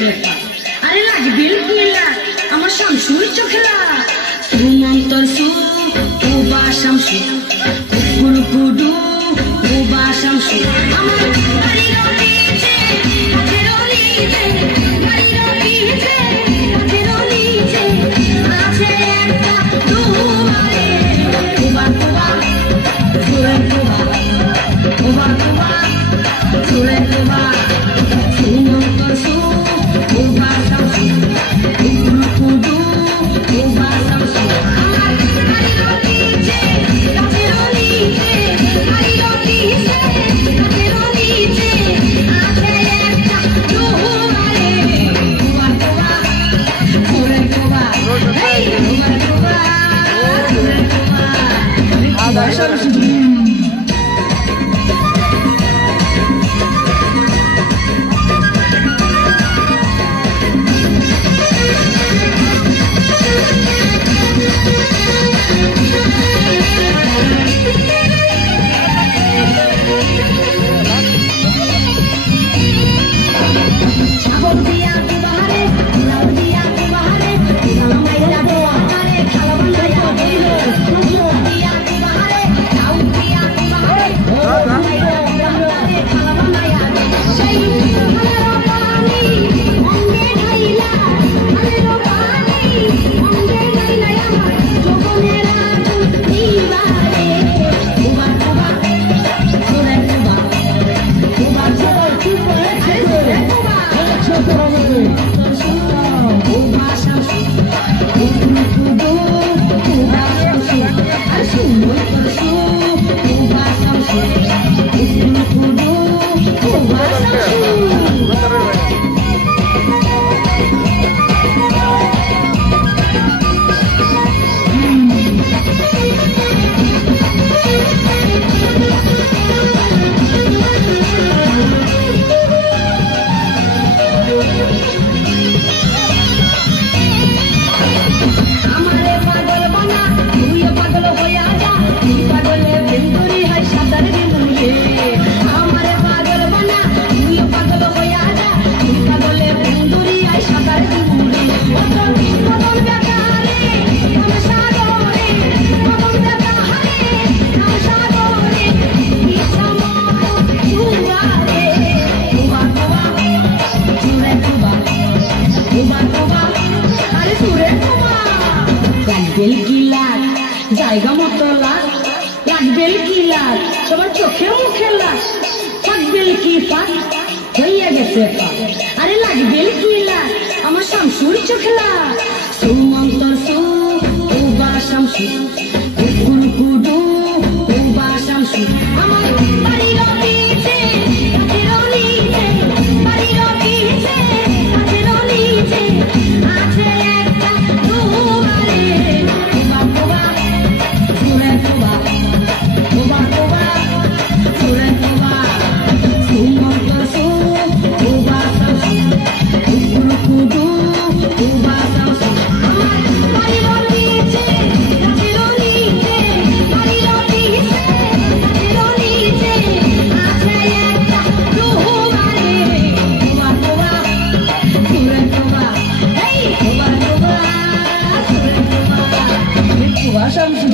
গেছে আরে লাগবিল কিলা আমার শামসুর চোখলা সুমন্তর সু উবা শামসু কুকুর কুডু উবা শামসু আমার বাড়ি রলিছে রলিছে বাড়ি রলিছে রলিছে আছে একটা তোমারে উবা উবা সুরে উবা উবা উবা সুরে উবা সুমন্তর সু উবা শামসু কুকুর কুডু উবা শামসু আমার বাড়ি রলিছে রলিছে বাড়ি রলিছে রলিছে আছে একটা তোমারে উবা উবা সুরে উবা এই উবা উবা সুরে উবা উবা শামসু জায়গা মতো লাগবেল কি লাগ সবার চোখে মুখে লাগ থাকবেল কি পাক হইয়া গেছে পাক আরে লাগবেল কি লাগ আমার শামসুর চোখে লাগ সুমন্তর সু উবা শামসু কুকুর কুডু উবা শামসু আমার বাড়ি রলিছে রলিছে বাড়ি রলিছে রলিছে আছে একটা তোমারে উবা উবা সুরে উবা উবা উবা সুরে উবা সুমন্তর সু উবা শামসু কুকুর কুডু উবা শামসু আমার বাড়ি রলিছে রলিছে বাড়ি রলিছে রলিছে আছে একটা তোমারে উবা উবা সুরে উবা এই উবা উবা সুরে উবা উবা শামসু